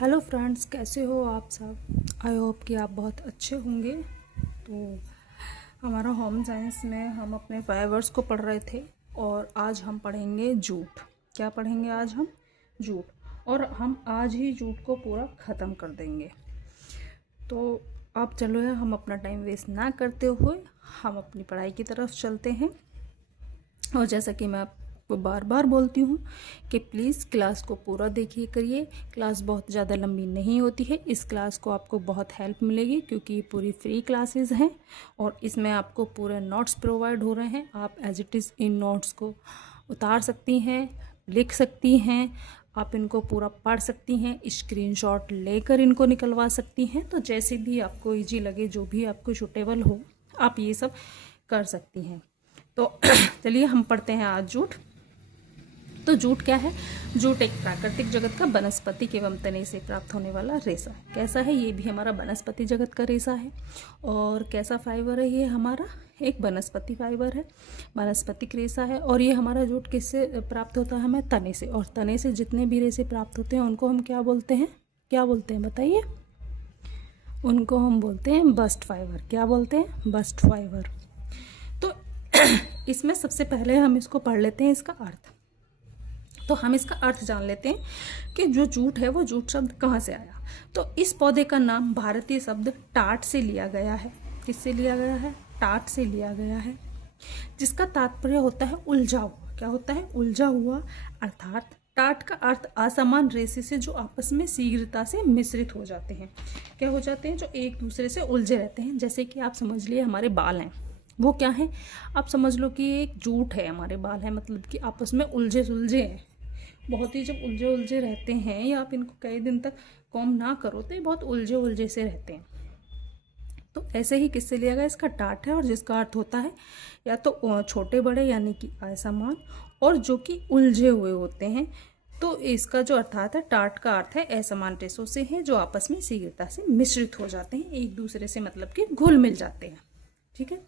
Hello friends, कैसे हो आप सब। आई होप कि आप बहुत अच्छे होंगे। तो हमारा होम साइंस में हम अपने फाइबर्स को पढ़ रहे थे और आज हम पढ़ेंगे जूट। क्या पढ़ेंगे आज हम? जूट। और हम आज ही जूट को पूरा ख़त्म कर देंगे। तो आप चलो यार, हम अपना टाइम वेस्ट ना करते हुए हम अपनी पढ़ाई की तरफ चलते हैं। और जैसा कि मैं आपको बार बार बोलती हूँ कि प्लीज़ क्लास को पूरा देखिए करिए। क्लास बहुत ज़्यादा लंबी नहीं होती है। इस क्लास को आपको बहुत हेल्प मिलेगी क्योंकि ये पूरी फ्री क्लासेस हैं और इसमें आपको पूरे नोट्स प्रोवाइड हो रहे हैं। आप as it is in notes को उतार सकती हैं, लिख सकती हैं, आप इनको पूरा पढ़ सकती हैं, स्क्रीनशॉट लेकर इनको निकलवा सकती हैं। तो जैसे भी आपको इजी लगे, जो भी आपको सूटेबल हो, आप ये सब कर सकती हैं। तो चलिए हम पढ़ते हैं आज जूट। तो जूट क्या है? जूट एक प्राकृतिक जगत का वनस्पति एवं तने से प्राप्त होने वाला रेशा है। कैसा है? ये भी हमारा वनस्पति जगत का रेशा है। और कैसा फाइबर है ये? हमारा एक वनस्पति फाइबर है, वनस्पतिक रेशा है। और ये हमारा जूट किससे प्राप्त होता है? हमें तने से। और तने से जितने भी रेशे प्राप्त होते हैं उनको हम क्या बोलते हैं? क्या बोलते हैं बताइए? उनको हम बोलते हैं बस्ट फाइबर। क्या बोलते हैं? Bast fibre. तो इसमें सबसे पहले हम इसको पढ़ लेते हैं, इसका अर्थ। तो हम इसका अर्थ जान लेते हैं कि जो जूट है वो जूट शब्द कहाँ से आया। तो इस पौधे का नाम भारतीय शब्द टाट से लिया गया है। किससे लिया गया है? टाट से लिया गया है, जिसका तात्पर्य होता है उलझा हुआ। क्या होता है? उलझा हुआ। अर्थात टाट का अर्थ असमान रेशे से जो आपस में शीघ्रता से मिश्रित हो जाते हैं। क्या हो जाते हैं? जो एक दूसरे से उलझे रहते हैं। जैसे कि आप समझ लिए हमारे बाल हैं, वो क्या है? आप समझ लो कि एक जूट है, हमारे बाल है, मतलब कि आपस में उलझे सुलझे हैं। बहुत ही जब उलझे उलझे रहते हैं या आप इनको कई दिन तक कॉम्ब ना करो तो ये बहुत उलझे उलझे से रहते हैं। तो ऐसे ही किससे लिया गया? इसका टाट है और जिसका अर्थ होता है या तो छोटे बड़े यानी कि असमान, और जो कि उलझे हुए होते हैं। तो इसका जो अर्थात है, टाट का अर्थ है असमान रेशों से है जो आपस में शीघ्रता से मिश्रित हो जाते हैं, एक दूसरे से मतलब कि घुल मिल जाते हैं। ठीक है।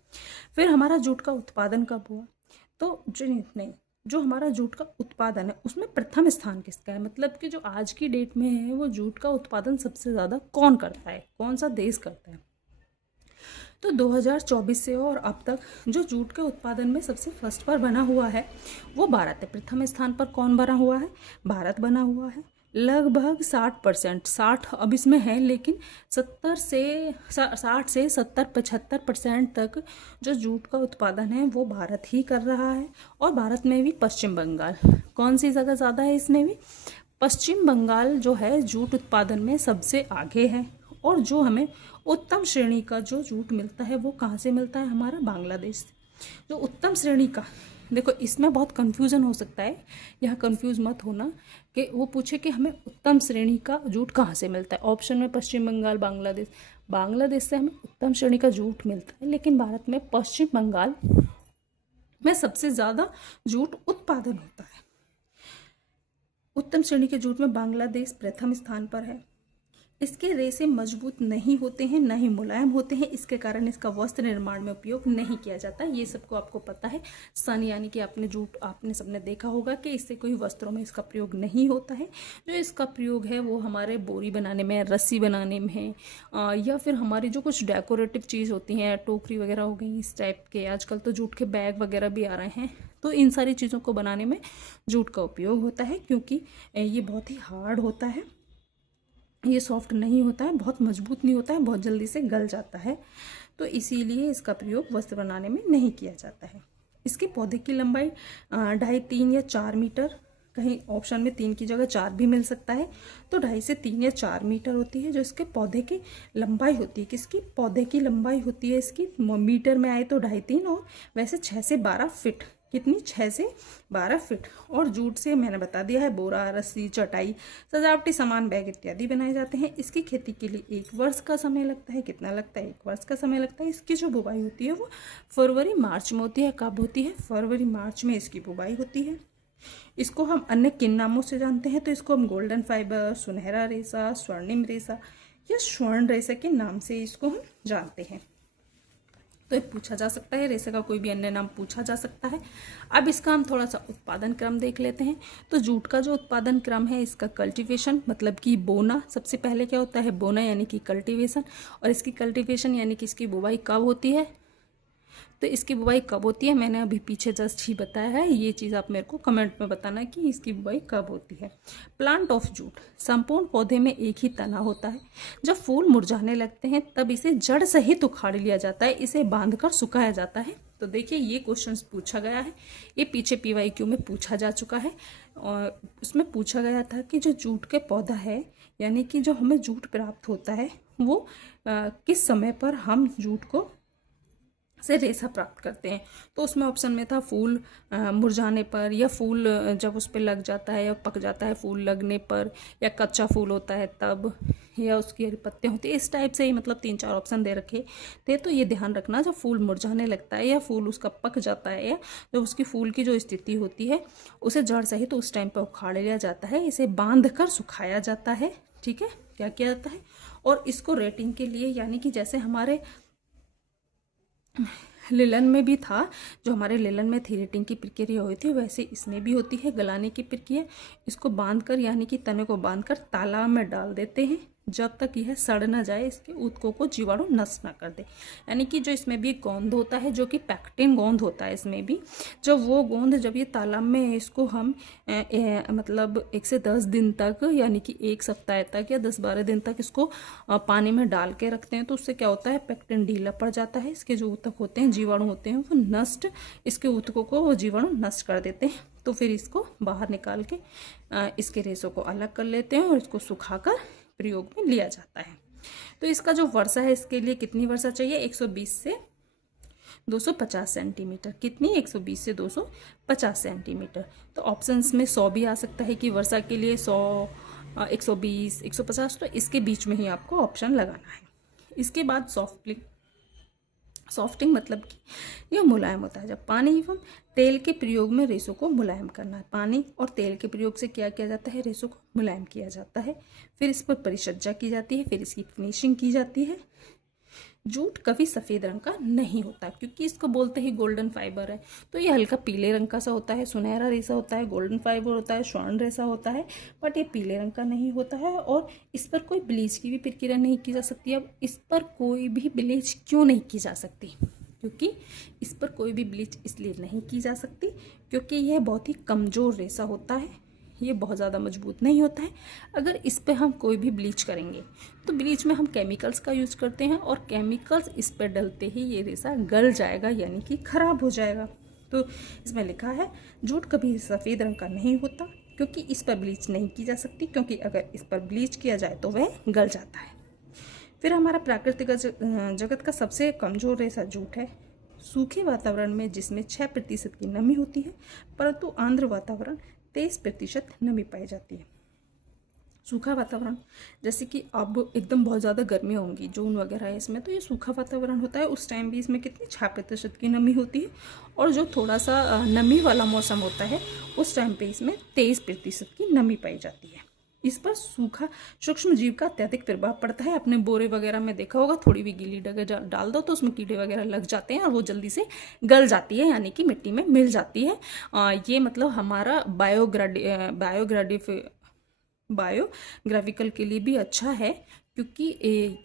फिर हमारा जूट का उत्पादन कब हुआ? तो जो हमारा जूट का उत्पादन है उसमें प्रथम स्थान किसका है? मतलब कि जो आज की डेट में है वो जूट का उत्पादन सबसे ज़्यादा कौन करता है, कौन सा देश करता है? तो 2024 से और अब तक जो जूट के उत्पादन में सबसे फर्स्ट पर बना हुआ है वो भारत है। प्रथम स्थान पर कौन बना हुआ है? भारत बना हुआ है। लगभग 60%, 60 अब इसमें है, लेकिन 60 से 70-75% तक जो जूट का उत्पादन है वो भारत ही कर रहा है। और भारत में भी पश्चिम बंगाल, कौन सी जगह ज़्यादा है इसमें भी? पश्चिम बंगाल जो है जूट उत्पादन में सबसे आगे है। और जो हमें उत्तम श्रेणी का जो जूट मिलता है वो कहाँ से मिलता है? हमारा बांग्लादेश से। जो उत्तम श्रेणी का, देखो इसमें बहुत कंफ्यूजन हो सकता है, यह कंफ्यूज मत होना कि वो पूछे कि हमें उत्तम श्रेणी का जूट कहाँ से मिलता है। ऑप्शन में पश्चिम बंगाल, बांग्लादेश। बांग्लादेश से हमें उत्तम श्रेणी का जूट मिलता है, लेकिन भारत में पश्चिम बंगाल में सबसे ज़्यादा जूट उत्पादन होता है। उत्तम श्रेणी के जूट में बांग्लादेश प्रथम स्थान पर है। इसके रेशे मजबूत नहीं होते हैं, न ही मुलायम होते हैं, इसके कारण इसका वस्त्र निर्माण में उपयोग नहीं किया जाता। ये सबको आपको पता है। सन यानी कि आपने जूट आपने सबने देखा होगा कि इससे कोई वस्त्रों में इसका प्रयोग नहीं होता है। जो इसका प्रयोग है वो हमारे बोरी बनाने में, रस्सी बनाने में है, या फिर हमारी जो कुछ डेकोरेटिव चीज़ होती हैं, टोकरी वगैरह हो गई इस टाइप के। आजकल तो जूट के बैग वगैरह भी आ रहे हैं, तो इन सारी चीज़ों को बनाने में जूट का उपयोग होता है, क्योंकि ये बहुत ही हार्ड होता है, ये सॉफ्ट नहीं होता है, बहुत मजबूत नहीं होता है, बहुत जल्दी से गल जाता है। तो इसीलिए इसका प्रयोग वस्त्र बनाने में नहीं किया जाता है। इसके पौधे की लंबाई 2.5-3 या 4 मीटर, कहीं ऑप्शन में 3 की जगह 4 भी मिल सकता है। तो 2.5 से 3 या 4 मीटर होती है जो इसके पौधे की लंबाई होती है। किसकी? पौधे की लंबाई होती है इसकी। मीटर में आए तो 2.5-3, और वैसे 6 से 12 फीट। कितनी? 6 से 12 फीट। और जूट से मैंने बता दिया है बोरा, रस्सी, चटाई, सजावटी सामान, बैग इत्यादि बनाए जाते हैं। इसकी खेती के लिए 1 वर्ष का समय लगता है। कितना लगता है? 1 वर्ष का समय लगता है। इसकी जो बुवाई होती है वो फरवरी मार्च में होती है। कब होती है? फरवरी मार्च में इसकी बुवाई होती है। इसको हम अन्य किन नामों से जानते हैं? तो इसको हम गोल्डन फाइबर, सुनहरा रेशा, स्वर्णिम रेशा या स्वर्ण रेशा के नाम से इसको हम जानते हैं। तो ये पूछा जा सकता है, रेशे का कोई भी अन्य नाम पूछा जा सकता है। अब इसका हम थोड़ा सा उत्पादन क्रम देख लेते हैं। तो जूट का जो उत्पादन क्रम है, इसका कल्टीवेशन मतलब कि बोना, सबसे पहले क्या होता है, बोना यानी कि कल्टीवेशन। और इसकी कल्टीवेशन यानी कि इसकी बुवाई कब होती है, तो इसकी बुवाई कब होती है मैंने अभी पीछे जस्ट ही बताया है। ये चीज़ आप मेरे को कमेंट में बताना कि इसकी बुवाई कब होती है। प्लांट ऑफ जूट, संपूर्ण पौधे में एक ही तना होता है। जब फूल मुरझाने लगते हैं तब इसे जड़ सहित उखाड़ लिया जाता है, इसे बांधकर सुखाया जाता है। तो देखिए ये क्वेश्चन पूछा गया है, ये पीछे PYQ में पूछा जा चुका है। और उसमें पूछा गया था कि जो जूट के पौधा है, यानी कि जो हमें जूट प्राप्त होता है, वो किस समय पर हम जूट को से रेशा प्राप्त करते हैं। तो उसमें ऑप्शन में था फूल मुरझाने पर, या फूल जब उस पर लग जाता है या पक जाता है फूल लगने पर, या कच्चा फूल होता है तब, या उसकी हरी पत्तियाँ होती है। इस टाइप से ही मतलब 3-4 ऑप्शन दे रखे थे। तो ये ध्यान रखना, जब फूल मुरझाने लगता है या फूल उसका पक जाता है, या जब उसकी फूल की जो स्थिति होती है उसे जड़ सहित तो उस टाइम पर उखाड़ लिया जाता है, इसे बांध कर सुखाया जाता है। ठीक है, क्या किया जाता है। और इसको रेटिंग के लिए, यानी कि जैसे हमारे लिलन में भी था, जो हमारे लिलन में थी रेटिंग की प्रक्रिया हुई थी, वैसे इसमें भी होती है गलाने की प्रक्रिया। इसको बांधकर, यानी कि तने को बांधकर तालाब में डाल देते हैं जब तक यह सड़ ना जाए, इसके ऊतकों को जीवाणु नष्ट ना कर दे। यानी कि जो इसमें भी गोंद होता है, जो कि पैक्टिन गोंद होता है इसमें भी, जब वो गोंद जब ये तालाब में इसको हम मतलब 1 से 10 दिन तक, यानी कि 1 सप्ताह तक या 10-12 दिन तक इसको पानी में डाल के रखते हैं, तो उससे क्या होता है, पैक्टिन ढीला पड़ जाता है। इसके जो ऊतक होते हैं, जीवाणु होते हैं, वो नष्ट, इसके ऊतकों को वो जीवाणु नष्ट कर देते हैं। तो फिर इसको बाहर निकाल के इसके रेशों को अलग कर लेते हैं और इसको सुखाकर प्रयोग में लिया जाता है। तो इसका जो वर्षा है, इसके लिए कितनी वर्षा चाहिए, 120 से 250 सेंटीमीटर। कितनी, 120 से 250 सेंटीमीटर। तो ऑप्शंस में 100 भी आ सकता है कि वर्षा के लिए 100, 120, 150, तो इसके बीच में ही आपको ऑप्शन लगाना है। इसके बाद सॉफ्टिंग मतलब कि यह मुलायम होता है। जब पानी एवं तेल के प्रयोग में रेशों को मुलायम करना है। पानी और तेल के प्रयोग से क्या किया जाता है, रेशों को मुलायम किया जाता है। फिर इस पर परिचर्या की जाती है, फिर इसकी फिनिशिंग की जाती है। जूट कभी सफ़ेद रंग का नहीं होता, क्योंकि इसको बोलते ही गोल्डन फाइबर है। तो ये हल्का पीले रंग का सा होता है, सुनहरा रेशा होता है, गोल्डन फाइबर होता है, स्वर्ण रेशा होता है, बट ये पीले रंग का नहीं होता है। और इस पर कोई ब्लीच की भी प्रक्रिया नहीं की जा सकती। अब इस पर कोई भी ब्लीच क्यों नहीं की जा सकती, क्योंकि इस पर कोई भी ब्लीच इसलिए नहीं की जा सकती क्योंकि यह बहुत ही कमज़ोर रेशा होता है, ये बहुत ज़्यादा मजबूत नहीं होता है। अगर इस पे हम कोई भी ब्लीच करेंगे तो ब्लीच में हम केमिकल्स का यूज़ करते हैं, और केमिकल्स इस पर डलते ही ये रेशा गल जाएगा, यानी कि ख़राब हो जाएगा। तो इसमें लिखा है जूट कभी सफ़ेद रंग का नहीं होता क्योंकि इस पर ब्लीच नहीं की जा सकती, क्योंकि अगर इस पर ब्लीच किया जाए तो वह गल जाता है। फिर हमारा प्राकृतिक जगत का सबसे कमज़ोर रेशा जूट है। सूखे वातावरण में जिसमें 6% की नमी होती है, परंतु आर्द्र वातावरण 23% नमी पाई जाती है। सूखा वातावरण, जैसे कि अब एकदम बहुत ज़्यादा गर्मी होंगी, जून वगैरह है इसमें, तो ये सूखा वातावरण होता है। उस टाइम भी इसमें कितनी 6% की नमी होती है। और जो थोड़ा सा नमी वाला मौसम होता है उस टाइम पे इसमें 23% की नमी पाई जाती है। इस पर सूखा सूक्ष्म जीव का अत्यधिक प्रभाव पड़ता है। अपने बोरे वगैरह में देखा होगा, थोड़ी भी गीली जगह डाल दो तो उसमें कीड़े वगैरह लग जाते हैं और वो जल्दी से गल जाती है, यानी कि मिट्टी में मिल जाती है। ये मतलब हमारा बायोग्राफिकल के लिए भी अच्छा है, क्योंकि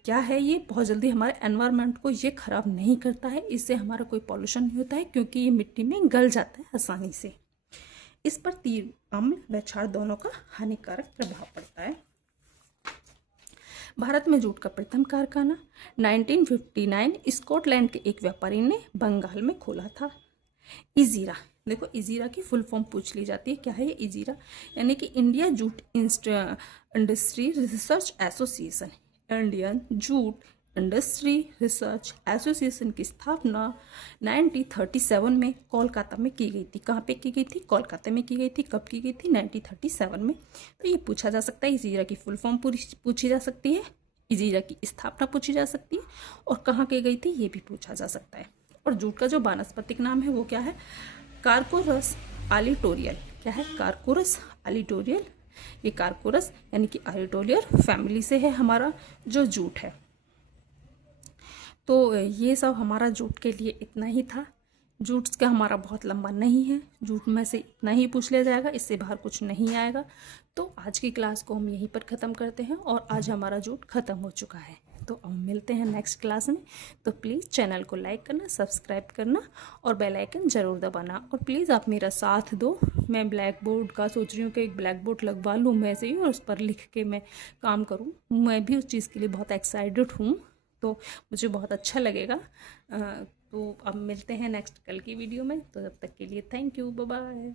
क्या है, ये बहुत जल्दी हमारे एनवायरनमेंट को ये ख़राब नहीं करता है। इससे हमारा कोई पॉल्यूशन नहीं होता है, क्योंकि ये मिट्टी में गल जाता है आसानी से। इस पर तीव्र अम्ल व क्षार दोनों का हानिकारक प्रभाव पड़ता है। भारत में जूट का प्रथम कारखाना 1959 स्कॉटलैंड के एक व्यापारी ने बंगाल में खोला था। इजीरा, देखो इजीरा की फुल फॉर्म पूछ ली जाती है। क्या है ये इजीरा, यानी कि India jute industry research association. Indian jute industry research association की स्थापना 1937 में कोलकाता में की गई थी। कहाँ पे की गई थी, कोलकाता में की गई थी। कब की गई थी, 1937 में। तो ये पूछा जा सकता है, इजीरा की फुल फॉर्म पूछी जा सकती है, इजीरा की स्थापना पूछी जा सकती है, और कहाँ की गई थी ये भी पूछा जा सकता है। और जूट का जो वानस्पतिक नाम है वो क्या है, कार्कोरस आलिटोरियल। क्या है, कार्कोरस आलिटोरियल। ये कार्कोरस यानी कि आलिटोरियल फैमिली से है हमारा जो जूट है। तो ये सब हमारा जूट के लिए इतना ही था। जूट्स का हमारा बहुत लंबा नहीं है, जूट में से इतना ही पूछ लिया जाएगा, इससे बाहर कुछ नहीं आएगा। तो आज की क्लास को हम यहीं पर ख़त्म करते हैं और आज हमारा जूट ख़त्म हो चुका है। तो अब मिलते हैं नेक्स्ट क्लास में। तो प्लीज़ चैनल को लाइक करना, सब्सक्राइब करना और बेल आइकन ज़रूर दबाना। और प्लीज़ आप मेरा साथ दो। मैं ब्लैक बोर्ड का सोच रही हूँ कि एक ब्लैक बोर्ड लगवा लूँ मैं से ही और उस पर लिख के मैं काम करूँ। मैं भी उस चीज़ के लिए बहुत एक्साइटेड हूँ, तो मुझे बहुत अच्छा लगेगा। तो अब मिलते हैं नेक्स्ट कल की वीडियो में। तो तब तक के लिए थैंक यू, बाय बाय।